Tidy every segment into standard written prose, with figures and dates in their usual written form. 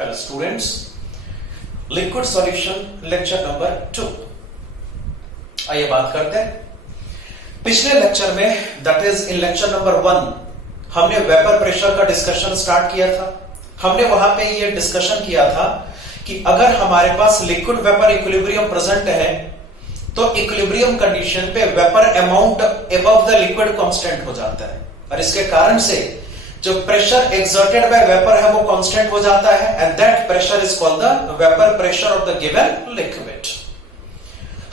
Hello students, liquid solution lecture number 2। आइए बात करते हैं। पिछले लेक्चर में, that is in lecture number 1, हमने वेपर प्रेशर का डिस्कशन स्टार्ट किया था। हमने वहां पे ये डिस्कशन किया था कि अगर हमारे पास लिक्विड वेपर इक्विलिब्रियम प्रेजेंट है तो इक्विलिब्रियम कंडीशन पे vapour amount above the liquid constant हो जाता है, और इसके कारण से जो प्रेशर एक्सर्टेड बाय वेपर है वो कांस्टेंट हो जाता है, and that pressure is called the vapour pressure of the given liquid.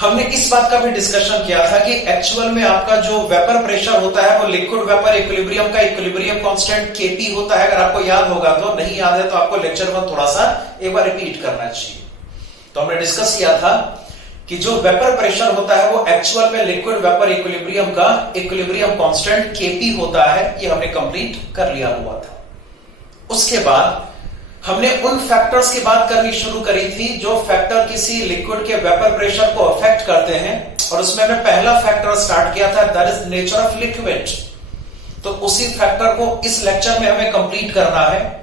हमने इस बात का भी डिस्कशन किया था कि एक्चुअल में आपका जो वेपर प्रेशर होता है वो लिक्विड वेपर इक्विलिब्रियम का इक्विलिब्रियम कांस्टेंट केपी होता है। अगर आपको याद होगा तो, नहीं याद है तो आपको लेक्चर में थोड़ा सा एक बार रिपीट करना चाहिए। तो हमने डिस्कस किया था कि जो वेपर प्रेशर होता है वो एक्चुअल में लिक्विड वेपर इक्विलिब्रियम का इक्विलिब्रियम कांस्टेंट केपी होता है। ये हमने कंप्लीट कर लिया हुआ था। उसके बाद हमने उन फैक्टर्स की बात करनी शुरू करी थी जो फैक्टर किसी लिक्विड के वेपर प्रेशर को अफेक्ट करते हैं, और उसमें हमने पहला फैक्टर स्टार्ट किया था, that is nature of liquid. तो उसी फैक्टर को इस लेक्चर में हमें कंप्लीट करना है।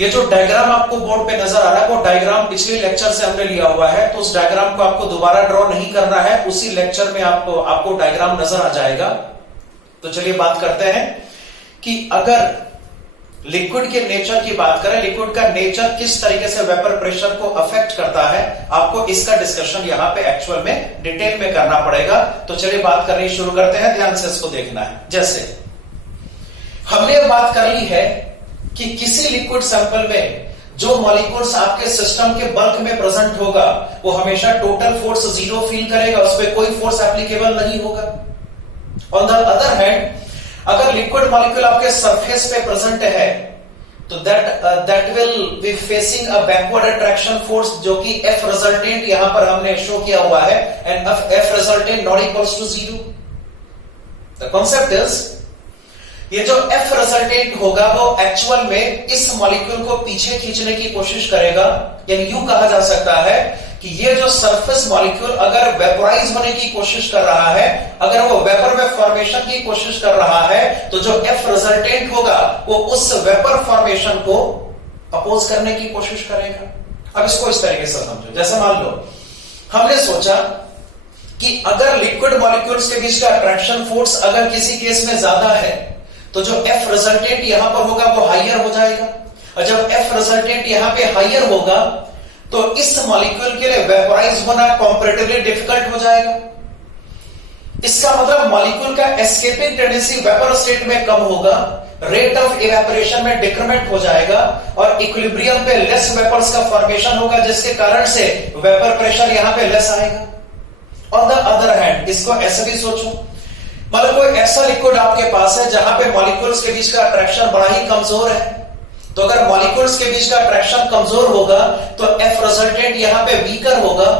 ये जो डायग्राम आपको बोर्ड पे नजर आ रहा है वो डायग्राम पिछले लेक्चर से हमने लिया हुआ है, तो उस डायग्राम को आपको दोबारा ड्रॉ नहीं करना है, उसी लेक्चर में आपको डायग्राम नजर आ जाएगा। तो चलिए बात करते हैं कि अगर लिक्विड के नेचर की बात करें, लिक्विड का नेचर किस तरीके से वेपर प्रेशर को अफेक्ट करता है, आपको इसका डिस्कशन यहां पे एक्चुअल में डिटेल में करना पड़ेगा। तो चलिए बात करनी शुरू करते हैं, ध्यान से इसको देखना है। जैसे हमने बात कर ली है कि किसी लिक्विड सैंपल में जो मॉलिक्यूल्स आपके सिस्टम के बल्क में प्रेजेंट होगा वो हमेशा टोटल फोर्स 0 फील करेगा, उस पर कोई फोर्स एप्लीकेबल नहीं होगा। ऑन द अदर हैंड, अगर लिक्विड मॉलिक्यूल आपके सरफेस पे प्रेजेंट है तो that will be facing a backward attraction force, जो कि F रिजल्टेंट यहां पर हमने शो किया हुआ है, and F resultant not equals to 0। The concept is, ये जो F रिजल्टेंट होगा वो एक्चुअल में इस मॉलिक्यूल को पीछे खींचने की कोशिश करेगा। यानी यूं कहा जा सकता है कि ये जो सरफेस मॉलिक्यूल अगर वेपोराइज होने की कोशिश कर रहा है, अगर वो वेपर में फॉर्मेशन की कोशिश कर रहा है, तो जो F रिजल्टेंट होगा वो उस वेपर फॉर्मेशन को अपोज करने की कोशिश करेगा। अब इसको इस तरीके से समझो, जैसे मान लो हमने सोचा कि अगर लिक्विड मॉलिक्यूल्स के बीच का अट्रैक्शन फोर्स अगर किसी केस में ज्यादा है तो जो F रिजल्टेंट यहां पर होगा वो हायर हो जाएगा, और जब F रिजल्टेंट यहां पे हायर होगा तो इस मॉलिक्यूल के लिए वेपोराइज होना कंपैरेटिवली डिफिकल्ट हो जाएगा। इसका मतलब मॉलिक्यूल का एस्केपिंग टेंडेंसी वेपर स्टेट में कम होगा, रेट ऑफ इवेपोरेशन में डिक्रीमेंट हो जाएगा, और इक्विलिब्रियम पे लेस वेपर्स का फॉर्मेशन होगा, जिसके कारण से वेपर प्रेशर यहां पे लेस आएगा। ऑन द अदर हैंड, इसको ऐसे भी सोचो, मतलब कोई ऐसा लिक्विड आपके पास है जहां पे मॉलिक्यूल्स के बीच का अट्रैक्शन बड़ा ही कमजोर है, तो अगर मॉलिक्यूल्स के बीच का अट्रैक्शन कमजोर होगा तो F रिजल्टेंट यहां पे वीकर होगा,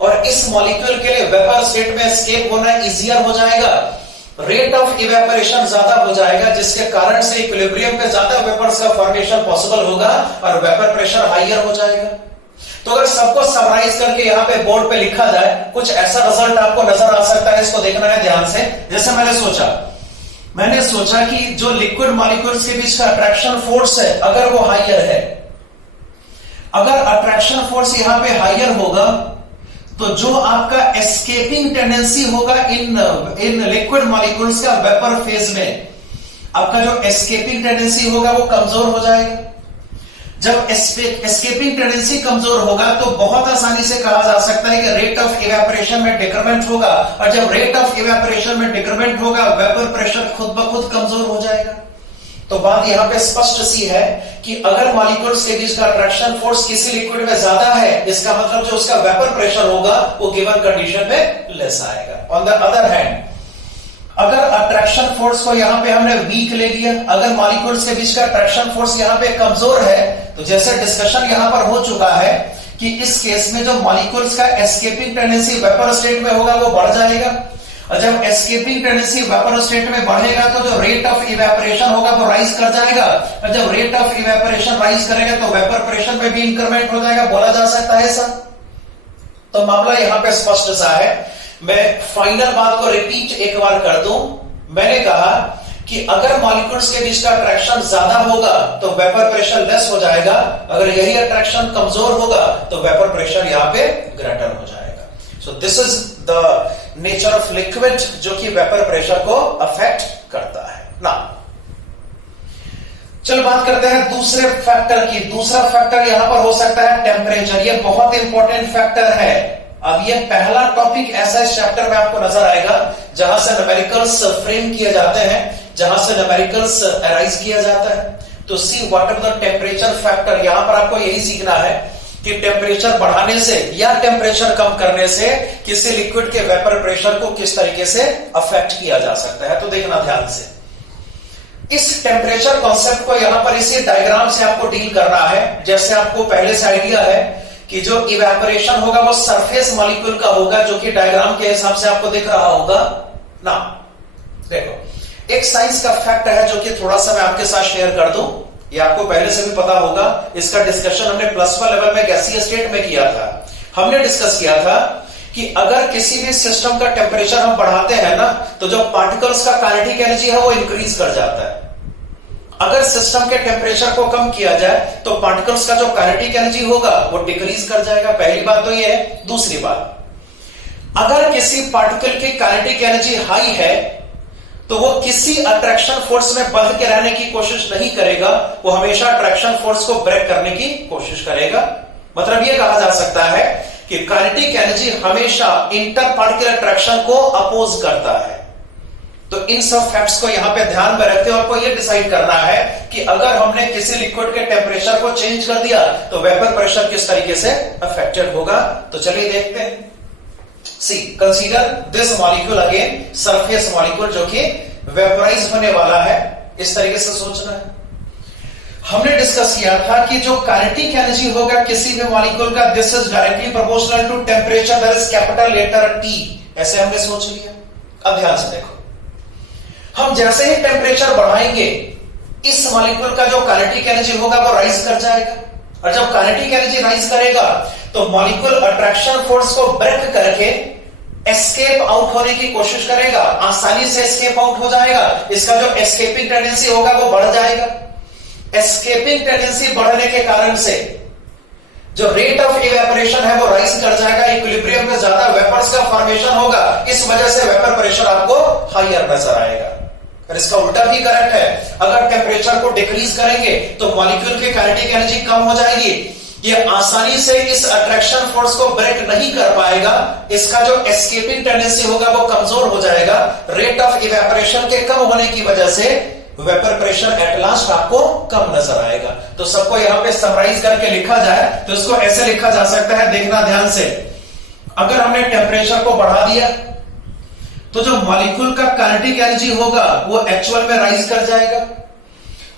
और इस मॉलिक्यूल के लिए वेपर स्टेट में एस्केप होना इजियर हो जाएगा, रेट ऑफ इवेपोरेशन ज्यादा हो जाएगा, जिसके कारण से इक्विलिब्रियम पे ज्यादा वेपर्स का फॉर्मेशन पॉसिबल होगा और वेपर प्रेशर हायर हो जाएगा। तो अगर सबको समराइज करके यहां पे बोर्ड पे लिखा जाए, कुछ ऐसा रिजल्ट आपको नजर आ सकता है, इसको देखना है ध्यान से। जैसे मैंने सोचा कि जो लिक्विड मॉलिक्यूल्स के बीच का अट्रैक्शन फोर्स है अगर वो हायर है, अगर अट्रैक्शन फोर्स यहां पे हायर होगा तो जो आपका एस्केपिंग टेंडेंसी होगा इन लिक्विड मॉलिक्यूल्स का वेपर फेज में, आपका जो एस्केपिंग टेंडेंसी होगा वो कमजोर हो जाएगा। जब एस्केपिंग टेंडेंसी कमजोर होगा तो बहुत आसानी से कहा जा सकता है कि रेट ऑफ इवेपोरेशन में डिक्रीमेंट होगा, और जब रेट ऑफ इवेपोरेशन में डिक्रीमेंट होगा वेपर प्रेशर खुद ब खुद कमजोर हो जाएगा। तो बात यहां पे स्पष्ट सी है कि अगर मॉलिक्यूल्स के बीच का अट्रैक्शन फोर्स किसी लिक्विड में ज्यादा है, इसका मतलब जो उसका वेपर प्रेशर होगा वो गिवन कंडीशन में लेस आएगा। ऑन द अदर हैंड, अगर अट्रैक्शन फोर्स को यहां पे हमने वीक ले लिया, अगर मॉलिक्यूल्स के बीच का अट्रैक्शन फोर्स यहां पे कमजोर है, तो जैसे डिस्कशन यहां पर हो चुका है कि इस केस में जो मॉलिक्यूल्स का एस्केपिंग टेंडेंसी वेपर स्टेट में होगा वो बढ़ जाएगा, और जब एस्केपिंग टेंडेंसी वेपर स्टेट में बढ़ेगा तो जो रेट ऑफ इवेपोरेशन होगा वो राइज कर जाएगा, और जब रेट ऑफ इवेपोरेशन राइज करेगा तो वेपर प्रेशर में भी इंक्रीमेंट हो जाएगा। बोला जा सकता है ऐसा? तो मामला यहां पे स्पष्ट सा है। मैं फाइनल बात को रिपीट एक बार कर दूं। मैंने कहा कि अगर मॉलिक्यूल्स के बीच का अट्रैक्शन ज्यादा होगा तो वेपर प्रेशर लेस हो जाएगा, अगर यही अट्रैक्शन कमजोर होगा तो वेपर प्रेशर यहां पे ग्रेटर हो जाएगा। So this is the nature of liquid जो कि वेपर प्रेशर को अफेक्ट करता है ना। चलो बात करते हैं दूसरे फैक्टर की। दूसरा फैक्टर यहां पर हो सकता है टेम्परेचर। ये बहुत इंपॉर्टेंट फैक्टर है। अब ये पहला टॉपिक ऐसा इस चैप्टर में आपको नजर आएगा जहां से न्यूमेरिकल्स फ्रेम किए जाते हैं, जहां से न्यूमेरिकल्स अराइज किया जाता है। तो see what are the temperature factor. यहां पर आपको यही सीखना है कि टेम्परेचर बढ़ाने से या टेम्परेचर कम करने से किसी लिक्विड के वेपर प्रेशर को किस तरीके से अफेक्ट किया जा सकता है। तो देखना ध्यान से, इस टेम्परेचर कॉन्सेप्ट को यहां पर इसी डायग्राम से आपको डील करना है। जैसे आपको पहले से आइडिया है कि जो इवेपोरेशन होगा वो सरफेस मॉलिक्यूल का होगा, जो कि डायग्राम के हिसाब से आपको दिख रहा होगा ना। देखो एक साइंस का फैक्ट है जो कि थोड़ा सा मैं आपके साथ शेयर कर दूं। ये आपको पहले से भी पता होगा, इसका डिस्कशन हमने +1 लेवल में गैसीय स्टेट में किया था। हमने डिस्कस किया था कि अगर किसी भी सिस्टम का टेम्परेचर हम बढ़ाते हैं ना तो जो पार्टिकल्स का काइनेटिक एनर्जी है वो इंक्रीज कर जाता है। अगर सिस्टम के टेम्परेचर को कम किया जाए तो पार्टिकल्स का जो काइनेटिक एनर्जी होगा वो डिक्रीज कर जाएगा। पहली बात तो ये है। दूसरी बात, अगर किसी पार्टिकल की काइनेटिक एनर्जी हाई है तो वो किसी अट्रैक्शन फोर्स में बंध के रहने की कोशिश नहीं करेगा, वो हमेशा अट्रैक्शन फोर्स को ब्रेक करने की कोशिश करेगा। मतलब ये कहा जा सकता है कि काइनेटिक एनर्जी हमेशा इंटर पार्टिकुलर अट्रैक्शन को अपोज करता है। तो इन सब फैक्ट्स को यहां पे ध्यान में रखते हुए आपको यह डिसाइड करना है कि अगर हमने किसी लिक्विड के टेम्परेचर को चेंज कर दिया तो वेपर प्रेशर किस तरीके से अफेक्टेड होगा। तो चलिए देखते हैं। See consider this molecule again, surface molecule जो कि वेपराइज होने वाला है। इस तरीके से सोचना है। हमने डिस्कस किया था कि जो काइनेटिक एनर्जी होगा किसी भी मॉलिक्यूल का, this is directly proportional to temperature, that is capital letter T. ऐसे हमने सोच लिया। अब ध्यान से देखो, हम जैसे ही टेम्परेचर बढ़ाएंगे इस मॉलिक्यूल का जो काइनेटिक एनर्जी होगा वो राइज कर जाएगा, और जब काइनेटिक एनर्जी राइज करेगा तो मॉलिक्यूल अट्रैक्शन फोर्स को ब्रेक करके एस्केप आउट होने की कोशिश करेगा, आसानी से एस्केप आउट हो जाएगा। इसका जो एस्केपिंग टेंडेंसी होगा वो बढ़ जाएगा। एस्केपिंग टेंडेंसी बढ़ने के कारण से जो रेट ऑफ इवेपोरेशन है वो राइज कर जाएगा। इक्विलिब्रियम में ज्यादा वेपर्स का फॉर्मेशन होगा, इस वजह से वेपर प्रेशर आपको हायर नजर आएगा। और इसका उल्टा भी करेक्ट है। अगर टेम्परेचर को डिक्रीज करेंगे तो मॉलिक्यूल की काइनेटिक एनर्जी कम हो जाएगी, ये आसानी से इस अट्रैक्शन फोर्स को ब्रेक नहीं कर पाएगा। इसका जो एस्केपिंग टेंडेंसी होगा वो कमजोर हो जाएगा। रेट ऑफ इवेपोरेशन के कम होने की वजह से वेपर प्रेशर एट लास्ट आपको कम नजर आएगा। तो सबको यहां पे समराइज करके लिखा जाए तो इसको ऐसे लिखा जा सकता है, देखना ध्यान से। अगर हमने टेम्परेचर को बढ़ा दिया तो जो मॉलिक्यूल का काइनेटिक एनर्जी होगा वो एक्चुअल में राइज कर जाएगा,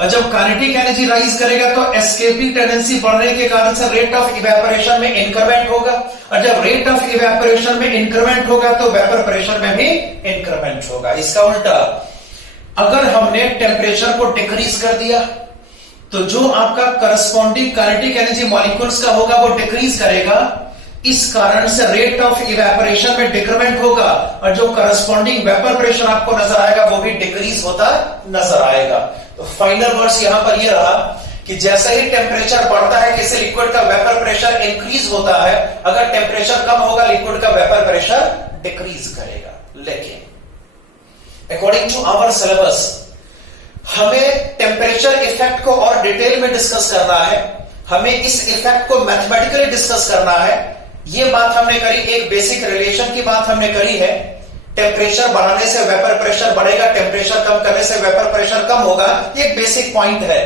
और जब काइनेटिक एनर्जी राइज करेगा तो एस्केपिंग टेंडेंसी बढ़ने के कारण से रेट ऑफ इवेपोरेशन में इंक्रीमेंट होगा, और जब रेट ऑफ इवेपोरेशन में इंक्रीमेंट होगा तो वेपर प्रेशर में भी इंक्रीमेंट होगा। इसका उल्टा, अगर हमने टेम्परेचर को डिक्रीज कर दिया तो जो आपका करस्पॉन्डिंग काइनेटिक एनर्जी मॉलिक्यूल्स का होगा वो डिक्रीज करेगा। इस कारण से रेट ऑफ इवेपोरेशन में डिक्रीमेंट होगा, और जो करस्पॉन्डिंग वेपर प्रेशर आपको नजर आएगा वो भी डिक्रीज होता नजर आएगा। तो फाइनल वर्ड्स यहां पर यह रहा कि जैसे ही टेम्परेचर बढ़ता है किसी लिक्विड का वेपर प्रेशर इंक्रीज होता है, अगर टेम्परेचर कम होगा लिक्विड का वेपर प्रेशर डिक्रीज करेगा। लेकिन अकॉर्डिंग टू आवर सिलेबस हमें टेम्परेचर इफेक्ट को और डिटेल में डिस्कस करना है, हमें इस इफेक्ट को मैथमेटिकली डिस्कस करना है। ये बात हमने करी, एक बेसिक रिलेशन की बात हमने करी है। टेम्परेचर बढ़ाने से वेपर प्रेशर बढ़ेगा, टेम्परेचर कम करने से वेपर प्रेशर कम होगा, ये एक बेसिक पॉइंट है।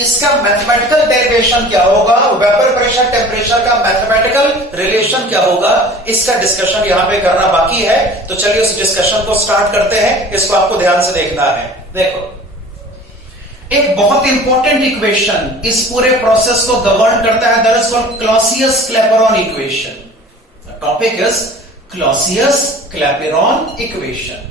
इसका मैथमेटिकल डेरिवेशन क्या होगा, वेपर प्रेशर टेम्परेचर का मैथमेटिकल रिलेशन क्या होगा, इसका डिस्कशन यहां पे करना बाकी है। तो चलिए उस डिस्कशन को स्टार्ट करते हैं। इसको आपको ध्यान से देखना है। देखो, एक बहुत इंपॉर्टेंट इक्वेशन इस पूरे प्रोसेस को गवर्न करता है, that is called Clausius Clapeyron equation. Topic is Clausius-Clapeyron equation.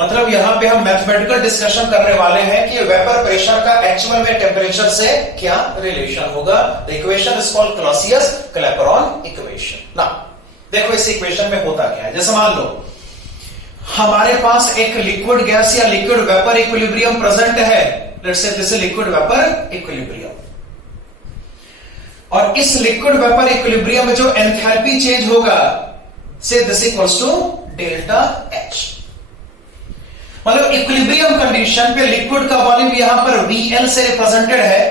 मतलब यहां पे हम मैथमेटिकल डिस्कशन करने वाले हैं कि वेपर प्रेशर का एक्चुअल में टेम्परेचर से क्या रिलेशन होगा। The equation is called Clausius Clapeyron equation. ना देखो इस इक्वेशन में होता क्या है। जैसे मान लो हमारे पास एक लिक्विड गैस या लिक्विड वेपर इक्विलिब्रियम प्रेजेंट है, let's say this is liquid vapour equilibrium, और इस लिक्विड वेपर इक्विलिब्रियम में जो एंथैल्पी चेंज होगा से this equals to delta H. मतलब इक्विलिब्रियम कंडीशन पे लिक्विड का वॉल्यूम यहां पर VL से रिप्रेजेंटेड है,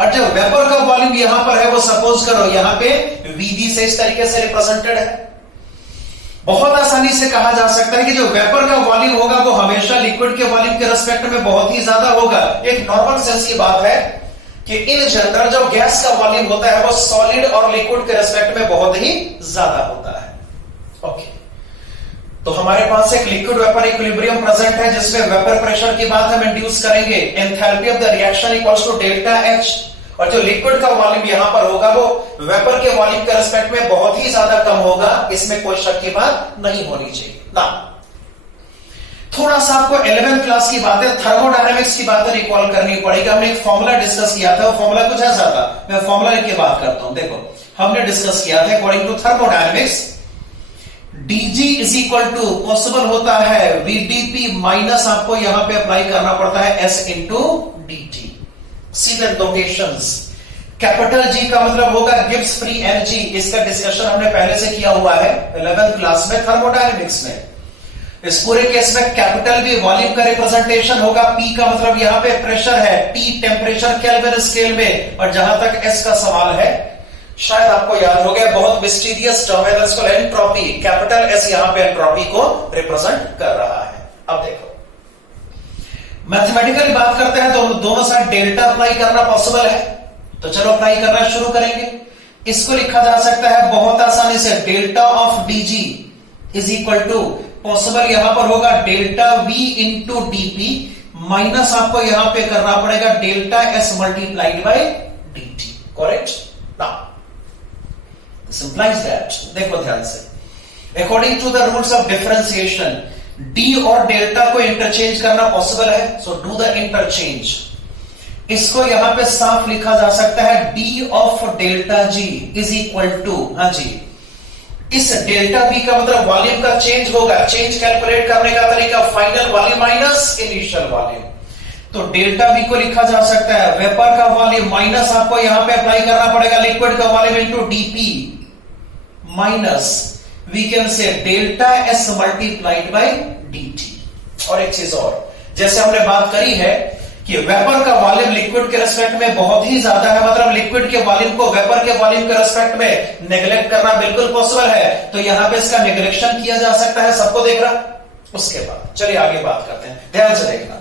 और जो वेपर का वॉल्यूम यहां पर है वो सपोज करो यहां पे VB से इस तरीके से रिप्रेजेंटेड है। बहुत आसानी से कहा जा सकता है कि जो वेपर का वॉल्यूम होगा वो हमेशा लिक्विड के वॉल्यूम के रिस्पेक्ट में बहुत ही ज्यादा होगा। एक नॉर्मल सेंस की बात है कि इन जनरल जो गैस का वॉल्यूम होता है वो सॉलिड और लिक्विड के रिस्पेक्ट में बहुत ही ज्यादा होता है। ओके, तो हमारे पास एक लिक्विड वेपर इक्विलिब्रियम प्रेजेंट है जिसमें वेपर प्रेशर की बात हम इंड्यूस करेंगे, enthalpy of the reaction equals to delta H, और जो लिक्विड का वॉल्यूम यहां पर होगा वो वेपर के वॉल्यूम के रिस्पेक्ट में बहुत ही ज्यादा कम होगा, इसमें कोई शक की बात नहीं होनी चाहिए ना। थोड़ा सा आपको 11th क्लास की बातें, थर्मोडायनेमिक्स की बातें रिकॉल करनी पड़ेगी। हमने एक फॉर्मूला डिस्कस किया था, वो फॉर्मूला कुछ ऐसा था, मैं फॉर्मूला लिख के बात करता हूं। देखो हमने डिस्कस किया था according to thermodynamics dg is equal to possible होता है VdP माइनस आपको यहां पे अप्लाई करना पड़ता है S इंटू dt। सीधे नोटेशंस, कैपिटल G का मतलब होगा गिब्स फ्री एनर्जी, इसका डिस्कशन हमने पहले से किया हुआ है 11th क्लास में थर्मोडायनेमिक्स में। इस पूरे केस में कैपिटल V वॉल्यूम का रिप्रेजेंटेशन होगा, P का मतलब यहां पे प्रेशर है, T टेम्परेचर केल्विन स्केल में, और जहां तक S का सवाल है शायद आपको याद हो गया, बहुत मिस्टीरियस टर्म है, इसको एंट्रोपी, कैपिटल S यहां पे एंट्रोपी को रिप्रेजेंट कर रहा है। अब देखो मैथमेटिकली बात करते हैं तो दोनों साइड डेल्टा अप्लाई करना पॉसिबल है, तो चलो अप्लाई करना शुरू करेंगे। इसको लिखा जा सकता है बहुत आसानी से, delta of dg is equal to possible यहां पर होगा delta V into dP minus आपको यहां पे करना पड़ेगा delta S multiplied by dt, correct ना। This implies that, देखो ध्यान से, according to the rules of differentiation D और डेल्टा को इंटरचेंज करना पॉसिबल है, सो डू द इंटरचेंज। इसको यहां पे साफ लिखा जा सकता है D of delta G is equal to, हाँ जी, इस डेल्टा V का मतलब वॉल्यूम का चेंज होगा, चेंज कैलकुलेट करने का तरीका final volume minus initial volume, तो डेल्टा V को लिखा जा सकता है वेपर का वॉल्यूम माइनस आपको यहां पे अप्लाई करना पड़ेगा लिक्विड का volume into dP minus we can say delta S multiplied by dt। और एक चीज और, जैसे हमने बात करी है कि वेपर का वॉल्यूम लिक्विड के रेस्पेक्ट में बहुत ही ज्यादा है, मतलब लिक्विड के वॉल्यूम को वेपर के वॉल्यूम के रेस्पेक्ट में नेग्लेक्ट करना बिल्कुल पॉसिबल है, तो यहां पे इसका नेग्लेक्शन किया जा सकता है, सबको देख रहा। उसके बाद चलिए आगे बात करते हैं, ध्यान से देखना।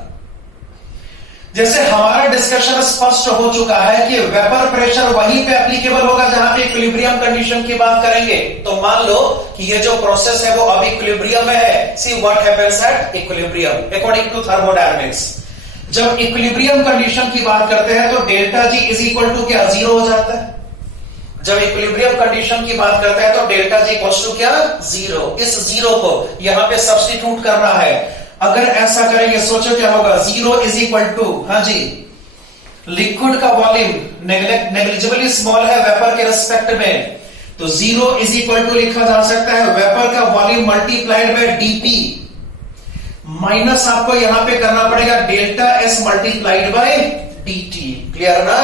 जैसे हमारा डिस्कशन स्पष्ट हो चुका है कि वेपर प्रेशर वहीं पे एप्लीकेबल होगा जहां पे इक्विलिब्रियम कंडीशन की बात करेंगे, तो मान लो कि ये जो प्रोसेस है वो अभी इक्विलिब्रियम में है। See what happens at equilibrium according to thermodynamics. जब इक्विलिब्रियम कंडीशन की बात करते हैं तो delta G is equal to क्या, जीरो हो जाता है। जब इक्विलिब्रियम कंडीशन की बात करते हैं तो डेल्टा G इक्वल्स टू क्या, जीरो। इस जीरो को यहां पे सब्स्टिट्यूट करना है। अगर ऐसा करेंगे सोचो क्या होगा, जीरो इज इक्वल टू, हाँ जी, लिक्विड का वॉल्यूम नेग्लिजिबली स्मॉल है वेपर के रिस्पेक्ट में, तो जीरो इज इक्वल टू लिखा जा सकता है वेपर का volume multiplied by dP minus आपको यहां पे करना पड़ेगा delta S multiplied by dt। Clear ना?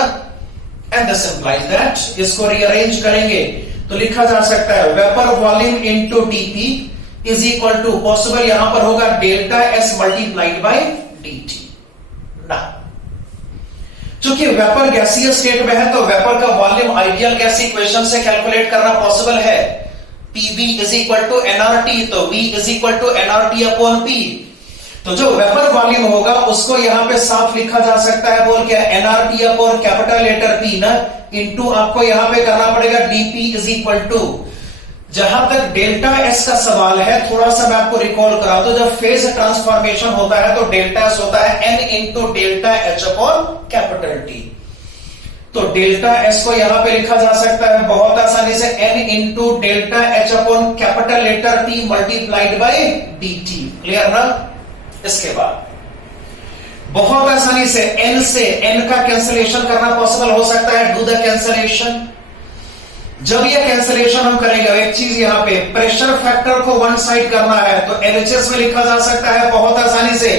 एंड दिस इंप्लाइज दैट, इसको रीअरेंज करेंगे तो लिखा जा सकता है vapour volume into dP is equal to possible यहां पर होगा delta S multiplied by dt ना। चूंकि वेपर गैसीय स्टेट में है तो वेपर का वॉल्यूम आइडियल गैस इक्वेशन से कैलकुलेट करना पॉसिबल है। PV is equal to nRT, तो V is equal to nRT upon P। तो जो वेपर वॉल्यूम होगा उसको यहां पे साफ लिखा जा सकता है, बोल क्या, nRT upon capital letter P ना, इंटू आपको यहां पे करना पड़ेगा dP इज इक्वल टू, जहां तक डेल्टा S का सवाल है थोड़ा सा मैं आपको रिकॉल करा दूं, जब फेज ट्रांसफॉर्मेशन होता है तो डेल्टा S होता है n into delta H upon capital T। तो डेल्टा S को यहां पे लिखा जा सकता है बहुत आसानी से n into delta H upon capital letter T multiplied by dt। Clear ना? इसके बाद बहुत आसानी से n से n का कैंसिलेशन करना पॉसिबल हो सकता है, डू द कैंसिलेशन। जब ये कैंसिलेशन हम करेंगे, एक चीज यहां पे प्रेशर फैक्टर को वन साइड करना है तो एलएचएस में लिखा जा सकता है बहुत आसानी से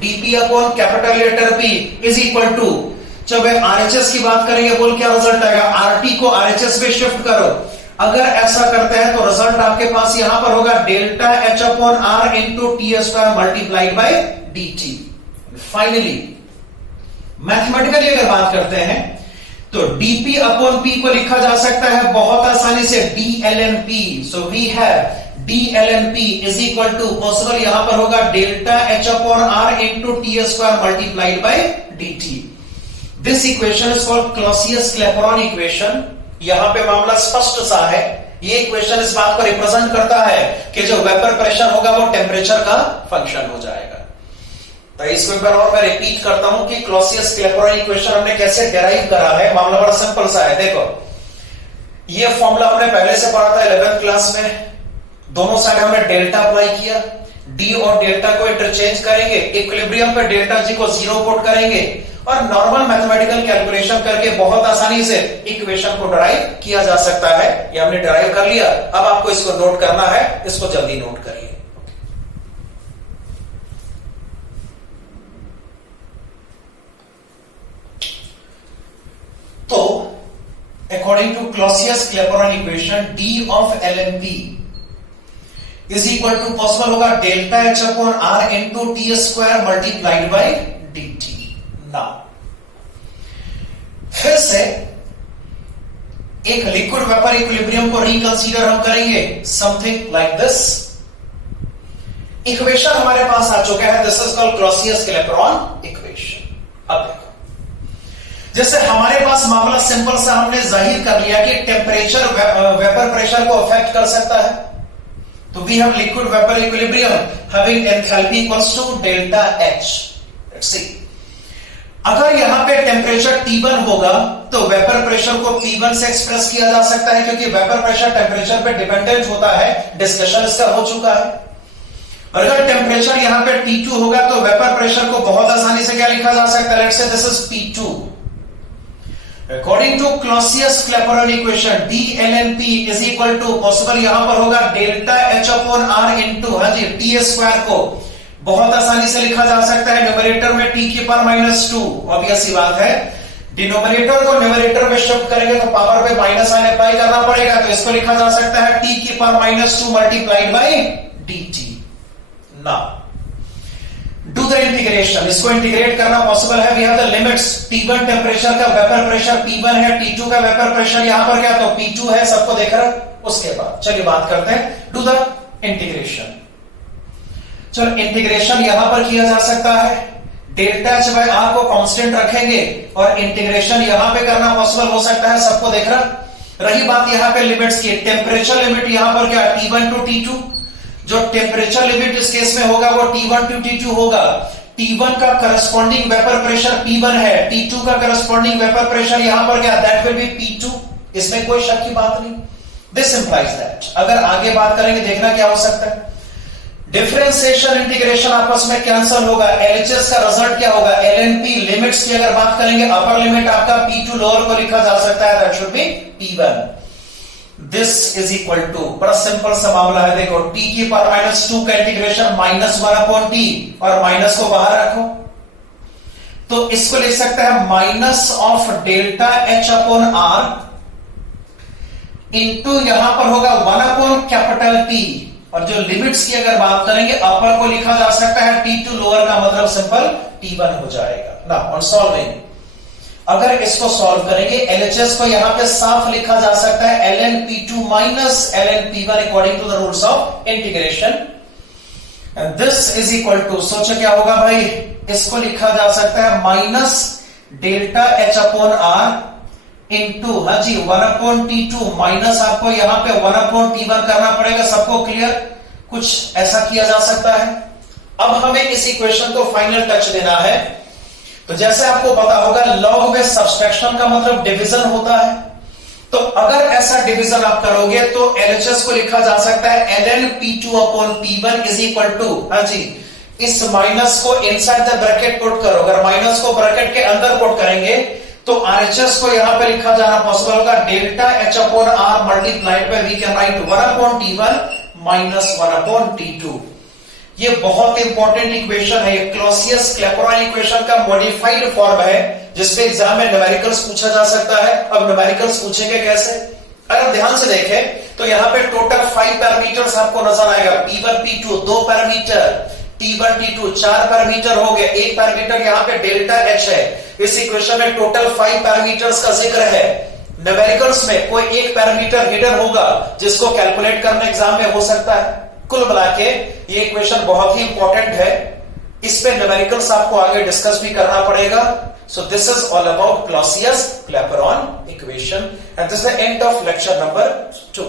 DP upon capital letter P is equal to, जब आरएचएस की बात करेंगे बोल क्या रिजल्ट आएगा, आरटी को आरएचएस पे शिफ्ट करो। अगर ऐसा करते हैं तो रिजल्ट आपके पास यहां पर होगा delta H upon R into T square multiplied by D. Finally mathematically अगर बात करते हैं तो dp अपॉन p को लिखा जा सकता है बहुत आसानी से dlnp। So we have dlnp is equal to possible यहां पर होगा delta h upon r into T square multiplied by dt। This equation is called Clausius Clapeyron equation. यहां पे मामला स्पष्ट सा है, ये इक्वेशन इस बात को रिप्रेजेंट करता है कि जो वेपर प्रेशर होगा वो टेम्परेचर का फंक्शन हो जाएगा। तो इसको एक बार और मैं रिपीट करता हूं कि क्लॉसियस-क्लैपेरॉन इक्वेशन हमने कैसे डेराइव करा है। मामला बड़ा सिंपल सा है, देखो ये फॉर्मूला हमने पहले से पढ़ा था 11th क्लास में। दोनों साइड हमने डेल्टा अप्लाई किया, डी और डेल्टा को इंटरचेंज करेंगे, इक्विलिब्रियम पे डेल्टा जी को जीरो पुट करेंगे और नॉर्मल मैथमेटिकल कैलकुलेशन करके बहुत आसानी से इक्वेशन को डेराइव किया जा सकता है। ये हमने डेराइव कर लिया, अब आपको इसको नोट करना है, इसको जल्दी नोट करिए। तो according to Clausius-Clapeyron equation, d of lnp is equal to possible होगा delta h upon r into t square multiplied by dt। Now फिर से एक लिक्विड वेपर इक्विलिब्रियम को रिकंसीडर हम करेंगे समथिंग लाइक दिस। इक्वेशन हमारे पास आ चुका है, this is called Clausius Clapeyron equation. अब देखो जैसे हमारे पास मामला सिंपल सा हमने जाहिर कर लिया कि टेम्परेचर वेपर प्रेशर को अफेक्ट कर सकता है। तो we have liquid vapour equilibrium having enthalpy equals to delta H. Let's see, अगर यहां पे टेम्परेचर T1 होगा तो वेपर प्रेशर को P1 से एक्सप्रेस किया जा सकता है क्योंकि वेपर प्रेशर टेम्परेचर पे डिपेंडेंट होता है, डिस्कशन इसका हो चुका है। और अगर टेम्परेचर यहां पे T2 होगा तो वेपर प्रेशर को बहुत आसानी से क्या लिखा जा सकता है, let's say this is P2। According to Clausius-Clapeyron equation, dlnp is equal to possible यहां पर होगा delta h upon r into T square को बहुत आसानी से लिखा जा सकता है न्यूमरेटर में t की पावर -2। ऑब्वियस सी बात है, डिनोमिनेटर को न्यूमरेटर में शिफ्ट करेंगे तो पावर पे माइनस साइन अप्लाई करना पड़ेगा, तो इसको लिखा जा सकता है t की power -2 multiplied by dt। Now do the integration, इसको इंटीग्रेट करना पॉसिबल है। We have the limits, T1 temperature का वेपर प्रेशर P1 है, T2 का वेपर प्रेशर यहां पर क्या तो P2 है, सबको देख रहा है। उसके बाद चलिए बात करते हैं, डू द इंटीग्रेशन। चलो इंटीग्रेशन यहां पर किया जा सकता है, डेल्टा एच बाय आर को कांस्टेंट रखेंगे और इंटीग्रेशन यहां पे करना पॉसिबल हो सकता है, सबको देख रहा। रही बात यहां पे लिमिट्स की, टेम्परेचर लिमिट यहां पर क्या T1 टू T2, जो टेम्परेचर लिमिट इस केस में होगा वो T1 टू T2 होगा। T1 का करस्पॉन्डिंग वेपर प्रेशर P1 है, T2 का करस्पॉन्डिंग वेपर प्रेशर यहां पर क्या, दैट विल बी P2। इसमें कोई शक की बात नहीं। दिस इंप्लाइज दैट अगर आगे बात करेंगे देखना क्या हो सकता है, डिफरेंशिएशन इंटीग्रेशन आपस में कैंसिल होगा, एलएचएस का रिजल्ट क्या होगा, एलएनपी। लिमिट्स की अगर बात करेंगे अपर लिमिट आपका P2 लोअर को लिखा जा सकता है, that should be P1। This is equal to, बड़ा सिंपल सा मामला है, देखो t की पावर -2 का इंटीग्रेशन -1 अपॉन t और माइनस को बाहर रखो तो इसको लिख सकते हैं minus of delta h upon r into यहां पर होगा 1 अपॉन कैपिटल T। और जो लिमिट्स की अगर बात करेंगे अपर को लिखा जा सकता है T2 लोअर का मतलब सिंपल T1 हो जाएगा। नाउ ऑन सॉल्विंग, अगर इसको सॉल्व करेंगे एलएचएस को यहां पे साफ लिखा जा सकता है lnp2 minus lnp1 according to the rules of integration and this is equal to, सोचो क्या होगा भाई, इसको लिखा जा सकता है minus delta h upon r into 1 upon T2 minus आपको यहां पे 1 अपॉन T1 करना पड़ेगा। सबको क्लियर, कुछ ऐसा किया जा सकता है। अब हमें इस इक्वेशन को फाइनल टच देना है। तो जैसे आपको पता होगा लॉग में सब्सट्रैक्शन का मतलब डिवीजन होता है, तो अगर ऐसा डिवीजन आप करोगे तो एलएचएस को लिखा जा सकता है lnp2 upon P1 is equal to, इस माइनस को इनसाइड द ब्रैकेट पुट करो। अगर माइनस को ब्रैकेट के अंदर पुट करेंगे तो RHS को यहां पे लिखा जाना पॉसिबल होगा delta H upon R multiplied by we can write 1 upon T1 minus 1 upon T2। ये बहुत इंपॉर्टेंट इक्वेशन है, ये क्लॉसियस क्लैपेरॉन इक्वेशन का मॉडिफाइड फॉर्म है जिसपे एग्जाम में न्यूमेरिकल्स पूछा जा सकता है। अब न्यूमेरिकल्स पूछेंगे कैसे, अगर ध्यान से देखें तो यहां पे टोटल 5 पैरामीटर्स आपको नजर आएगा, P1 P2 2 parameter, T1 T2 4 parameter हो गए, एक पैरामीटर यहां पे डेल्टा H है। इस इक्वेशन में टोटल 5 पैरामीटर्स का जिक्र है। न्यूमेरिकल्स में कोई एक पैरामीटर हिडन होगा जिसको कैलकुलेट करना एग्जाम में हो सकता है। कुल मिला के ये इक्वेशन बहुत ही इंपॉर्टेंट है, इस पे न्यूमेरिकल्स आपको आगे डिस्कस भी करना पड़ेगा। So this is all about Clausius-Clapeyron equation, and this is the end of lecture number 2.